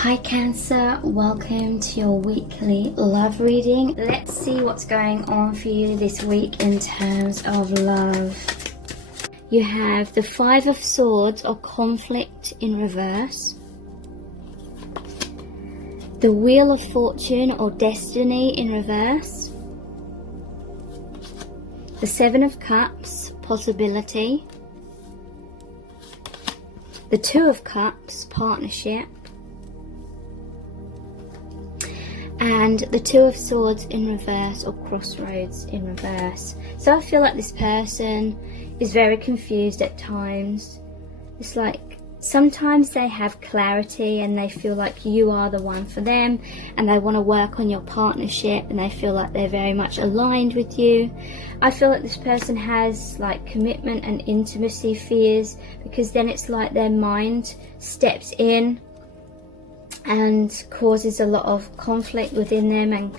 Hi Cancer, welcome to your weekly love reading. Let's see what's going on for you this week in terms of love. You have the Five of Swords or conflict in reverse. The Wheel of Fortune or destiny in reverse. The Seven of Cups, possibility. The Two of Cups, partnership. And the Two of Swords in reverse or crossroads in reverse. So I feel like this person is very confused at times. It's like sometimes they have clarity and they feel like you are the one for them, and they want to work on your partnership and they feel like they're very much aligned with you. I feel like this person has like commitment and intimacy fears, because then it's like their mind steps in and causes a lot of conflict within them and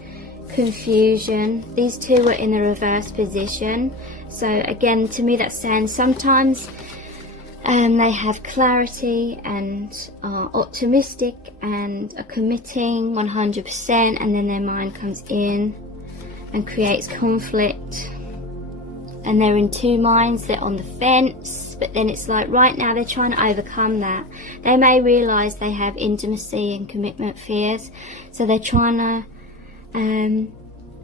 confusion. These two were in the reverse position. So again, to me that's saying sometimes they have clarity and are optimistic and are committing 100%, and then their mind comes in and creates conflict. And they're in two minds, they're on the fence, but then it's like right now they're trying to overcome that. They may realise they have intimacy and commitment fears, so they're trying to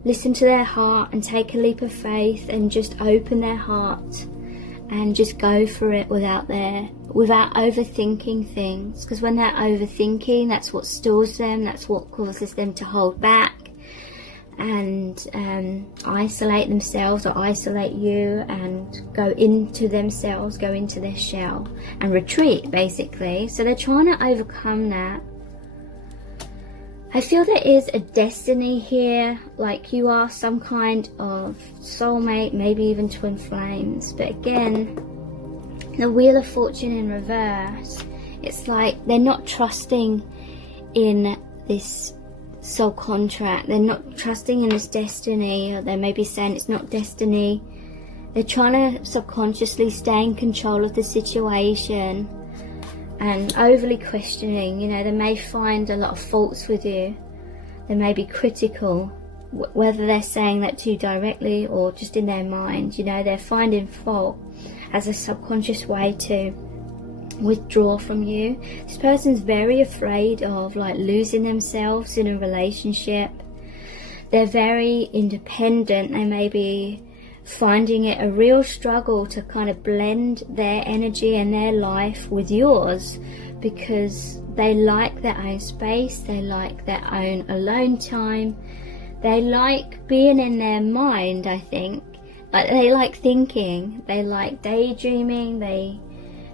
listen to their heart and take a leap of faith and just open their heart and just go for it without overthinking things. Because when they're overthinking, that's what stalls them, that's what causes them to hold back and isolate themselves or isolate you and go into themselves, go into their shell and retreat basically. So they're trying to overcome that. I feel there is a destiny here, like you are some kind of soulmate, maybe even twin flames. But again, the Wheel of Fortune in reverse, it's like they're not trusting in this soul contract, they're not trusting in this destiny, or they may be saying it's not destiny. They're trying to subconsciously stay in control of the situation and overly questioning. You know, they may find a lot of faults with you, they may be critical, whether they're saying that to you directly or just in their mind. You know, they're finding fault as a subconscious way to withdraw from you. This person's very afraid of like losing themselves in a relationship. They're very independent. They may be finding it a real struggle to kind of blend their energy and their life with yours, because they like their own space, they like their own alone time, they like being in their mind. I think like they like thinking, they like daydreaming,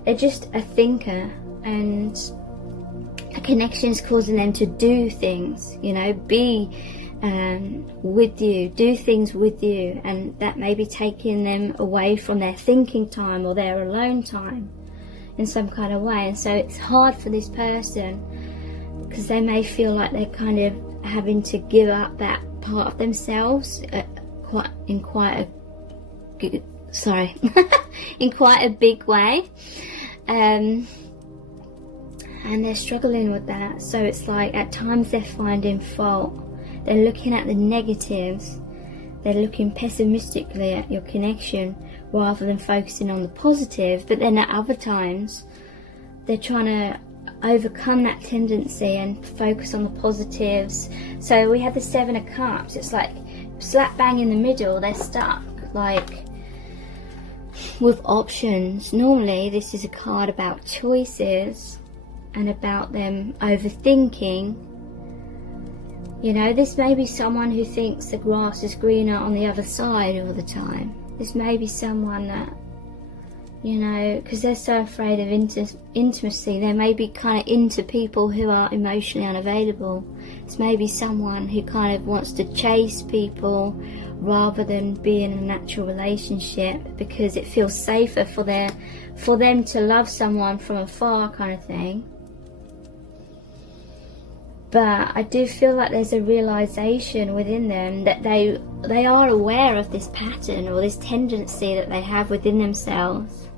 they're just a thinker, and a connection is causing them to do things, you know, be with you, do things with you, and that may be taking them away from their thinking time or their alone time in some kind of way. And so it's hard for this person, because they may feel like they're kind of having to give up that part of themselves in quite a big way. And they're struggling with that. So it's like at times they're finding fault, they're looking at the negatives, they're looking pessimistically at your connection rather than focusing on the positive. But then at other times they're trying to overcome that tendency and focus on the positives. So we have the Seven of Cups. It's like slap bang in the middle, they're stuck like with options. Normally this is a card about choices and about them overthinking. You know, this may be someone who thinks the grass is greener on the other side all the time. This may be someone that, you know, because they're so afraid of intimacy, they may be kind of into people who are emotionally unavailable. This may be someone who kind of wants to chase people rather than be in a natural relationship, because it feels safer for them to love someone from afar kind of thing. But I do feel like there's a realization within them that they are aware of this pattern or this tendency that they have within themselves.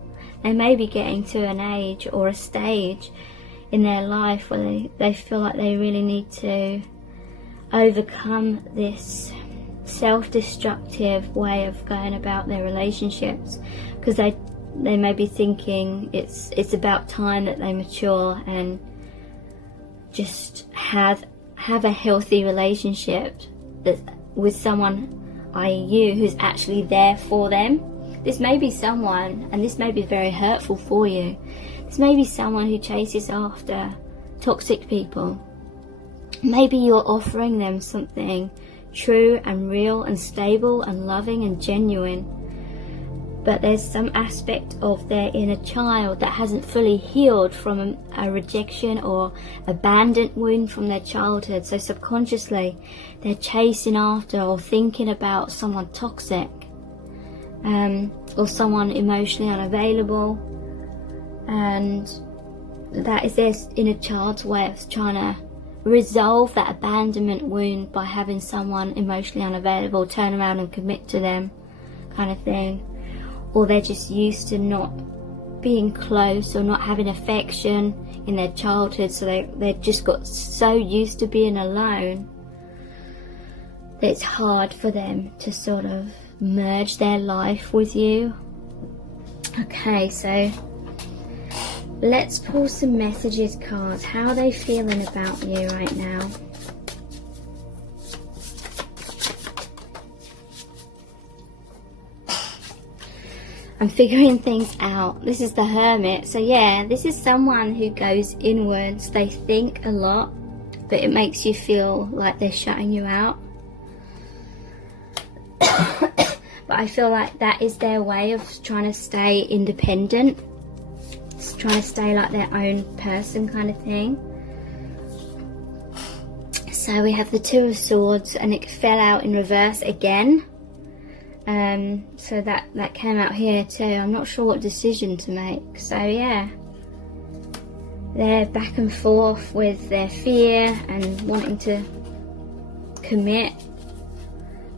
They may be getting to an age or a stage in their life where they feel like they really need to overcome this self-destructive way of going about their relationships, because they may be thinking it's about time that they mature and just have a healthy relationship with someone, i.e. you, who's actually there for them. This may be someone, and this may be very hurtful for you, this may be someone who chases after toxic people. Maybe you're offering them something true and real and stable and loving and genuine, but there's some aspect of their inner child that hasn't fully healed from a rejection or abandoned wound from their childhood. So subconsciously they're chasing after or thinking about someone toxic, or someone emotionally unavailable, and that is their inner child's way of trying to resolve that abandonment wound by having someone emotionally unavailable turn around and commit to them, kind of thing. Or they're just used to not being close or not having affection in their childhood, so they just got so used to being alone that it's hard for them to sort of merge their life with you. Okay, so let's pull some messages cards. How are they feeling about you right now? I'm figuring things out. This is the Hermit. So yeah, this is someone who goes inwards. They think a lot, but it makes you feel like they're shutting you out. But I feel like that is their way of trying to stay independent. It's trying to stay like their own person, kind of thing. So we have the Two of Swords, and it fell out in reverse again. So that came out here too. I'm not sure what decision to make. So yeah, they're back and forth with their fear and wanting to commit.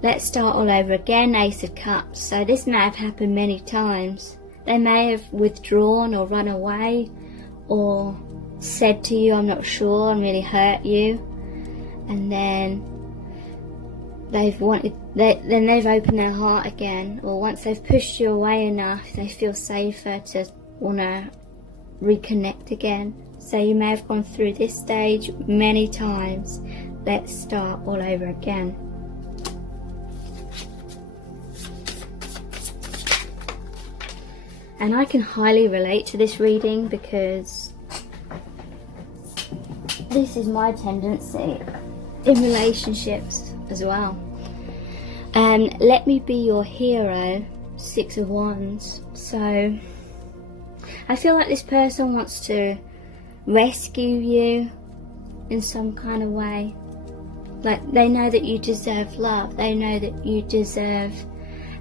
Let's start all over again. Ace of Cups. So this may have happened many times. They may have withdrawn or run away or said to you, I'm not sure, and really hurt you, and then they've opened their heart again, or once they've pushed you away enough, they feel safer to want to reconnect again. So you may have gone through this stage many times. Let's start all over again. And I can highly relate to this reading because this is my tendency in relationships as well. Let me be your hero, Six of Wands. So I feel like this person wants to rescue you in some kind of way. Like they know that you deserve love. They know that you deserve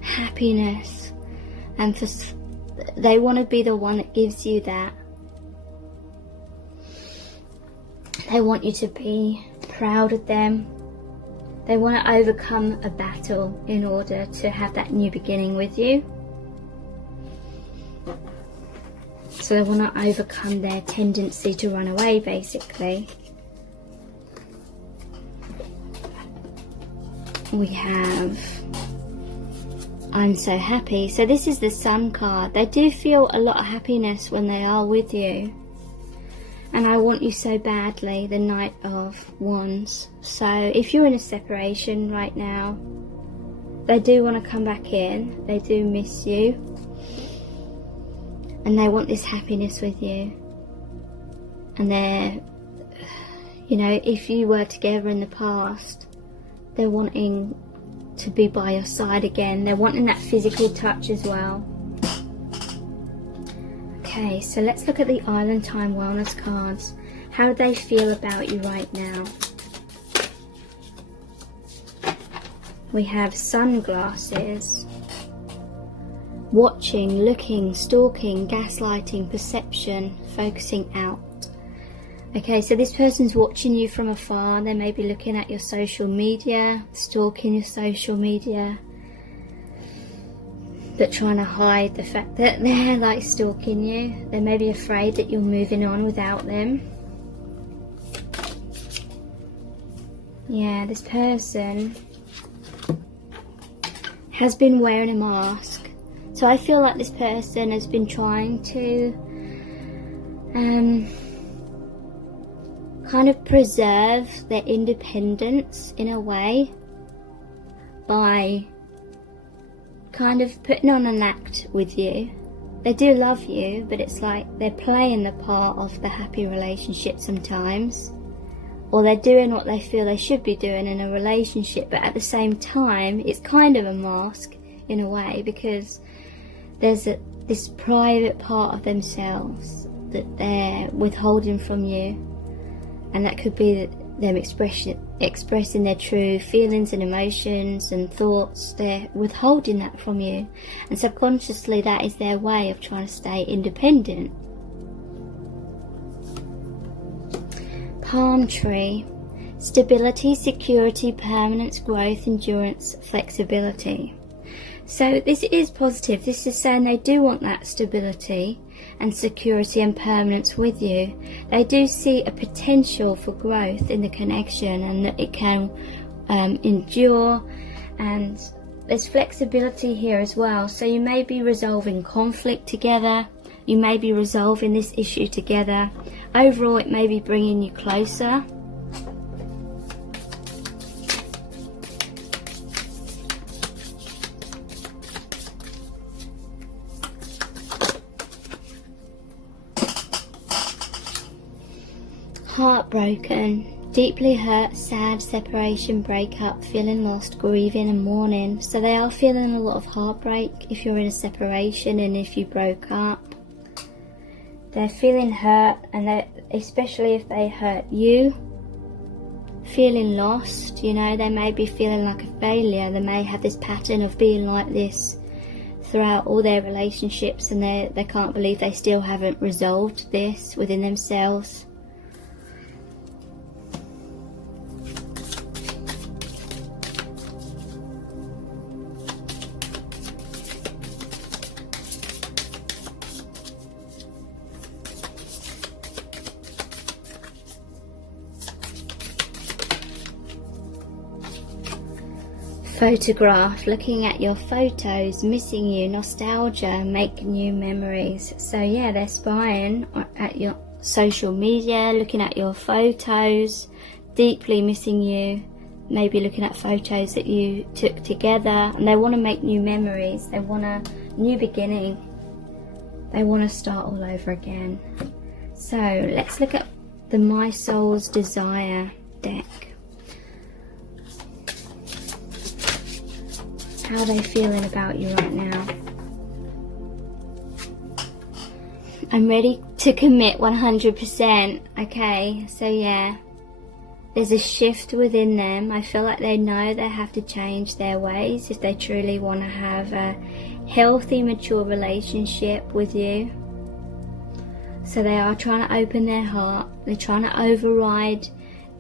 happiness, and they want to be the one that gives you that. They want you to be proud of them. They want to overcome a battle in order to have that new beginning with you. So they want to overcome their tendency to run away, basically. We have I'm so happy. So this is the Sun card. They do feel a lot of happiness when they are with you. And I want you so badly, the Knight of Wands. So if you're in a separation right now, they do want to come back in. They do miss you. And they want this happiness with you. And they're, you know, if you were together in the past, they're wanting to be by your side again. They're wanting that physical touch as well. Okay, so let's look at the Island Time Wellness cards. How do they feel about you right now? We have sunglasses, watching, looking, stalking, gaslighting, perception, focusing out. Okay, so this person's watching you from afar. They may be looking at your social media, stalking your social media, but trying to hide the fact that they're like stalking you. They may be afraid that you're moving on without them. Yeah, this person has been wearing a mask. So I feel like this person has been trying to kind of preserve their independence in a way by kind of putting on an act with you. They do love you, but it's like they're playing the part of the happy relationship sometimes, or they're doing what they feel they should be doing in a relationship, but at the same time it's kind of a mask in a way, because there's this private part of themselves that they're withholding from you, and that could be them expressing their true feelings and emotions and thoughts. They're withholding that from you, and subconsciously that is their way of trying to stay independent. Palm tree. Stability, security, permanence, growth, endurance, flexibility. So this is positive. This is saying they do want that stability and security and permanence with you. They do see a potential for growth in the connection, and that it can endure, and there's flexibility here as well. So you may be resolving conflict together, you may be resolving this issue together. Overall, it may be bringing you closer. Heartbroken, deeply hurt, sad, separation, breakup, feeling lost, grieving and mourning. So they are feeling a lot of heartbreak if you're in a separation and if you broke up. They're feeling hurt, and especially if they hurt you. Feeling lost, you know, they may be feeling like a failure. They may have this pattern of being like this throughout all their relationships, and they can't believe they still haven't resolved this within themselves. Photograph, looking at your photos, missing you, nostalgia, make new memories. So yeah, they're spying at your social media, looking at your photos, deeply missing you, maybe looking at photos that you took together, and they want to make new memories. They want a new beginning. They want to start all over again. So let's look at the My Soul's Desire deck. How are they feeling about you right now? I'm ready to commit 100%. Okay, so yeah, there's a shift within them. I feel like they know they have to change their ways if they truly want to have a healthy, mature relationship with you. So they are trying to open their heart. They're trying to override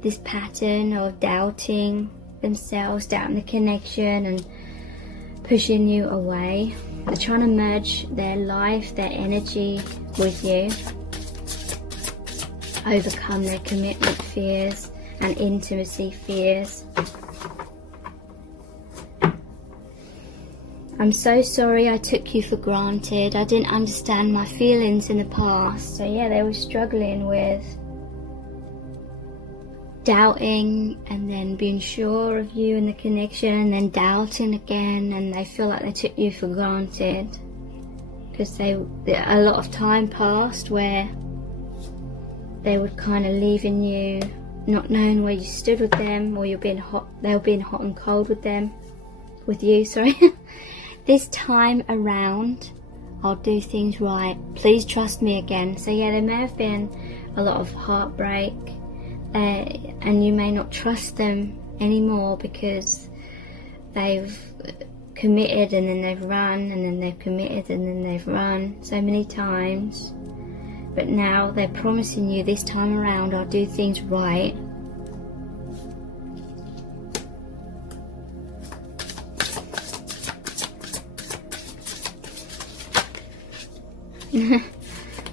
this pattern of doubting themselves, doubting the connection, and pushing you away. They're trying to merge their life, their energy with you, overcome their commitment fears and intimacy fears. I'm so sorry I took you for granted. I didn't understand my feelings in the past. So yeah, they were struggling with doubting, and then being sure of you and the connection, and then doubting again, and they feel like they took you for granted because a lot of time passed where they were kind of leaving you, not knowing where you stood with them, or they were being hot and cold with you. This time around, I'll do things right. Please trust me again. So yeah, there may have been a lot of heartbreak. And you may not trust them anymore because they've committed and then they've run, and then they've committed and then they've run so many times. But now they're promising you, this time around I'll do things right.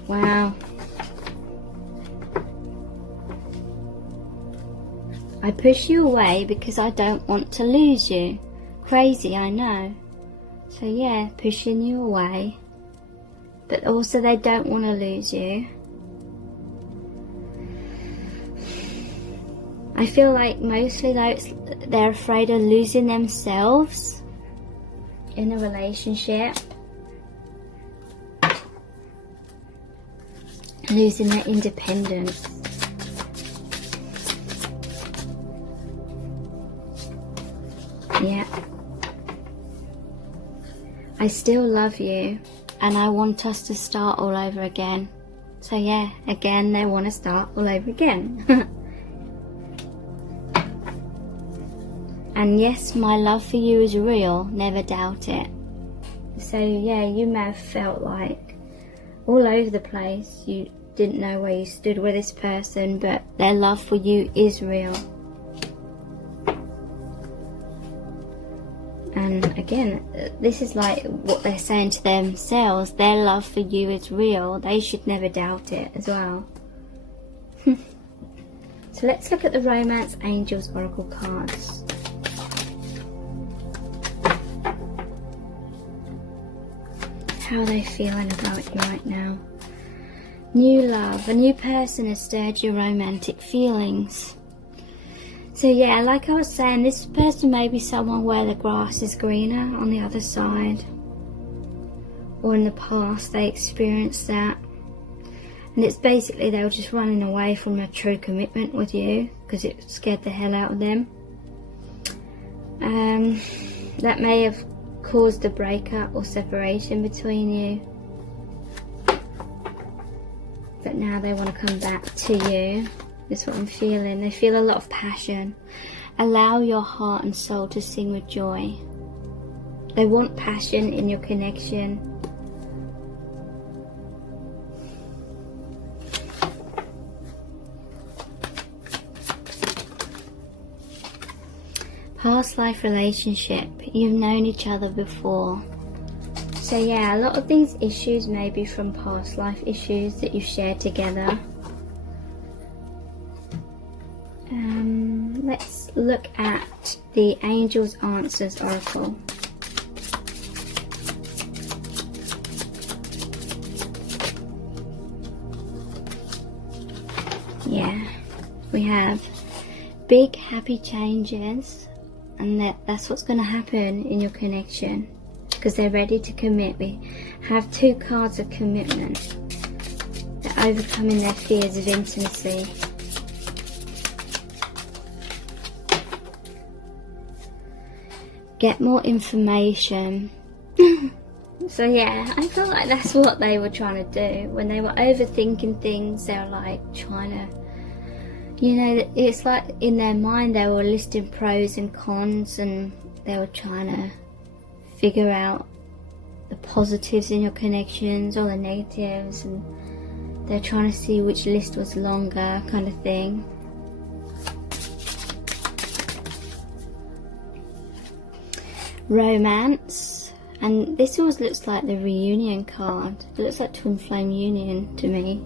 Wow. I push you away because I don't want to lose you. Crazy, I know. So yeah, pushing you away. But also they don't want to lose you. I feel like mostly though they're afraid of losing themselves in a relationship. Losing their independence. Yeah. I still love you and I want us to start all over again. So yeah, again they want to start all over again. And yes, my love for you is real, never doubt it. So yeah, you may have felt like all over the place, you didn't know where you stood with this person, but their love for you is real. And again, this is like what they're saying to themselves, their love for you is real, they should never doubt it as well. So let's look at the Romance Angels Oracle cards. How are they feeling about you right now? New love. A new person has stirred your romantic feelings. So yeah, like I was saying, this person may be someone where the grass is greener on the other side. Or in the past they experienced that. And it's basically they were just running away from a true commitment with you because it scared the hell out of them. That may have caused a breakup or separation between you. But now they want to come back to you. That's what I'm feeling. They feel a lot of passion. Allow your heart and soul to sing with joy. They want passion in your connection. Past life relationship. You've known each other before. So yeah, a lot of these issues may be from past life issues that you've shared together. Let's look at the Angels Answers Oracle. Yeah, we have big happy changes, and that's what's going to happen in your connection because they're ready to commit. We have two cards of commitment. They're overcoming their fears of intimacy. Get more information. So yeah, I feel like that's what they were trying to do. When they were overthinking things, they were like trying to, you know, it's like in their mind they were listing pros and cons, and they were trying to figure out the positives in your connections or the negatives, and they're trying to see which list was longer, kind of thing. Romance, and this always looks like the reunion card. It looks like twin flame union to me.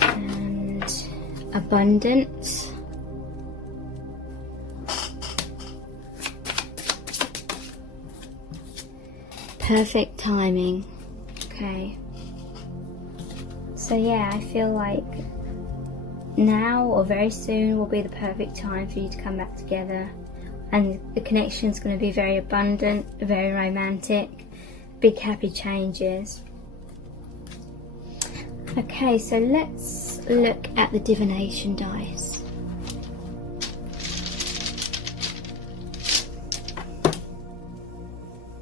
And abundance. Perfect timing. Okay. So yeah, I feel like now or very soon will be the perfect time for you to come back together. And the connection is going to be very abundant, very romantic, big happy changes. Okay, so let's look at the divination dice.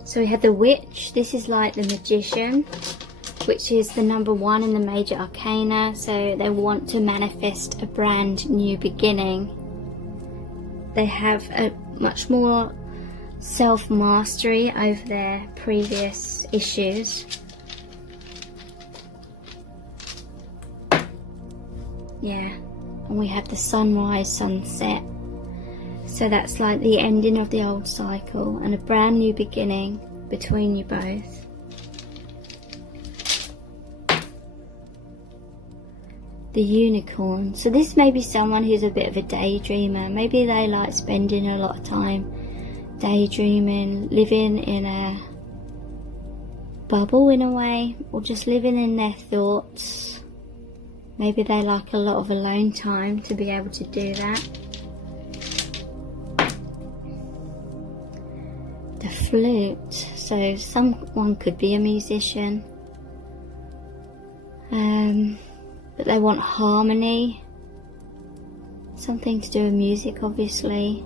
So we have the Witch. This is like the Magician, which is the number 1 in the major arcana. So they want to manifest a brand new beginning. They have a much more self-mastery over their previous issues. Yeah, and we have the sunrise, sunset. So that's like the ending of the old cycle and a brand new beginning between you both. the unicorn. So this may be someone who's a bit of a daydreamer. Maybe they like spending a lot of time daydreaming, living in a bubble in a way, or just living in their thoughts. Maybe they like a lot of alone time to be able to do that. The flute, so someone could be a musician, but they want harmony, something to do with music obviously.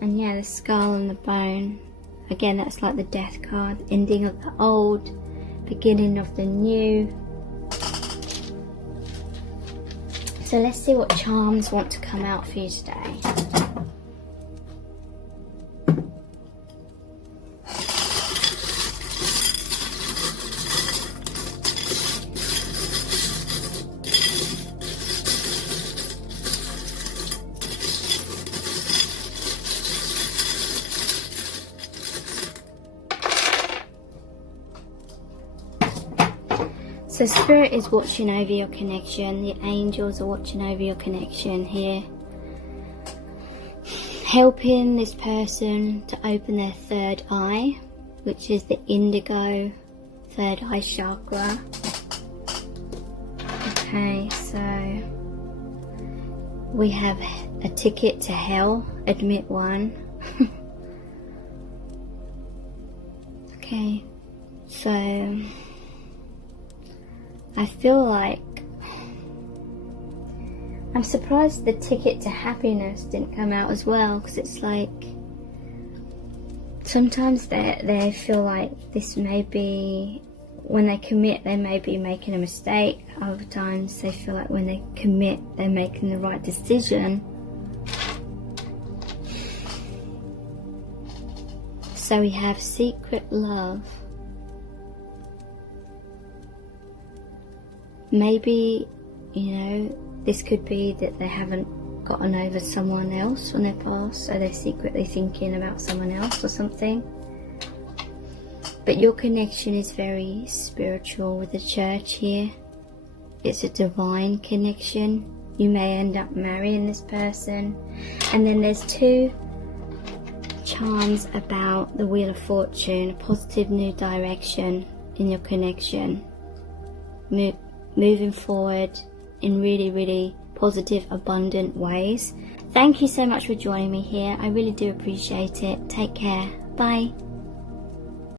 And yeah, the skull and the bone, again that's like the death card, ending of the old, beginning of the new. So let's see what charms want to come out for you today. So Spirit is watching over your connection. The angels are watching over your connection here, helping this person to open their third eye, which is the indigo third eye chakra. Okay, so we have a ticket to hell, admit one. Okay, so I feel like I'm surprised the ticket to happiness didn't come out as well, because it's like sometimes they feel like this may be, when they commit they may be making a mistake. Other times they feel like when they commit they're making the right decision. So we have secret love. Maybe, you know, this could be that they haven't gotten over someone else from their past, so they're secretly thinking about someone else or something. But your connection is very spiritual with the church here. It's a divine connection. You may end up marrying this person. And then there's two charms about the Wheel of Fortune, a positive new direction in your connection. Moving forward in really, really positive, abundant ways. Thank you so much for joining me here. I really do appreciate it. Take care. Bye.